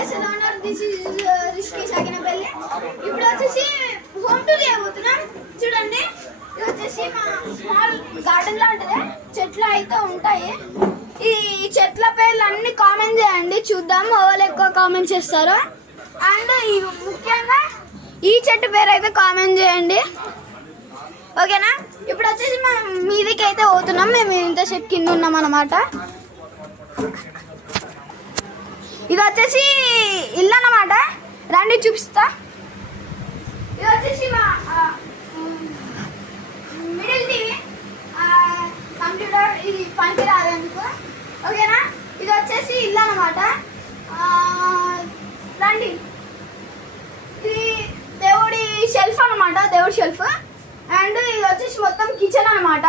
Voice owner this is Rishikesh Aginapalli. ఇప్పుడు వచ్చేసి home tour చేయబోతున్నాం. చూడండి, ఇది వచ్చేసి మా స్మాల్ గార్డెన్ లాంటిదే, చెట్లు అయితే ఉంటాయి. ఈ చెట్ల పేర్లు అన్ని కామెంట్ చేయండి, చూద్దాం ఎవరు ఎక్కువ కామెంట్ చేస్తారో. అండ్ ముఖ్యంగా ఈ చెట్టు పేరు అయితే కామెంట్ చేయండి, ఓకేనా? ఇప్పుడు వచ్చేసి మనం మీదికి అయితే పోతున్నాం. మేము ఇంతసేపు కింద ఉన్నాం అన్నమాట. ఇది వచ్చేసి ఇల్లు అన్నమాట, రండి చూపిస్తా. ఇది వచ్చేసి మా మిడిల్ టీవీ, కంప్యూటర్ ఇది పనికి రాదేందుకు, ఓకేనా? ఇది వచ్చేసి ఇల్లు అన్నమాట. రండి, ఇది దేవుడి షెల్ఫ్ అన్నమాట, దేవుడి షెల్ఫ్. అండ్ ఇది వచ్చేసి మొత్తం కిచెన్ అన్నమాట.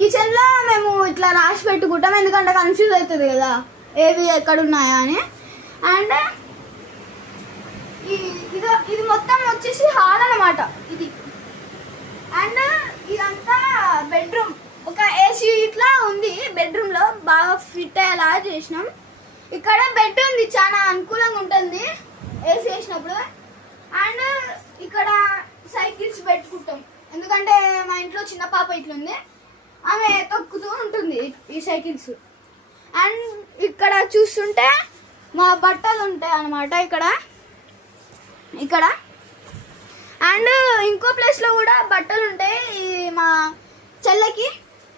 కిచెన్లో మేము ఇట్లా రాసి పెట్టుకుంటాం, ఎందుకంటే కన్ఫ్యూజ్ అవుతుంది కదా ఏవి ఎక్కడున్నాయా అని. అండ్ ఇది మొత్తం వచ్చేసి హాల్ అన్నమాట ఇది. అండ్ ఇదంతా బెడ్రూమ్, ఒక ఏసీ ఇట్లా ఉంది బెడ్రూమ్లో, బాగా ఫిట్ అయ్యేలా చేసినాం. ఇక్కడ బెడ్ ఉంది, చాలా అనుకూలంగా ఉంటుంది ఏసీ వేసినప్పుడు. అండ్ ఇక్కడ సైకిల్స్ పెట్టుకుంటాం, ఎందుకంటే మా ఇంట్లో చిన్న పాప ఇట్లుంది, ఆమె తొక్కుతూ ఉంటుంది ఈ సైకిల్స్. అండ్ ఇక్కడ చూస్తుంటే మా బట్టలు ఉంటాయి అన్నమాట ఇక్కడ. అండ్ ఇంకో ప్లేస్లో కూడా బట్టలు ఉంటాయి, మా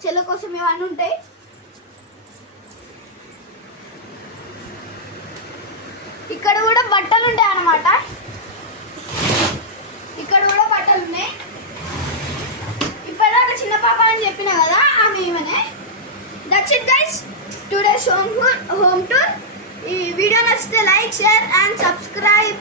చెల్ల కోసం ఇవన్నీ ఉంటాయి. ఇక్కడ కూడా బట్టలు ఉంటాయి అన్నమాట, ఇక్కడ కూడా బట్టలు ఉన్నాయి. ఇప్పుడు ఒక చిన్న పాప అని చెప్పిన కదా, ఆమె ఏమనే. That's it guys, today's home tour. ఈ వీడియో నచ్చితే లైక్, షేర్ అండ్ సబ్స్క్రైబ్.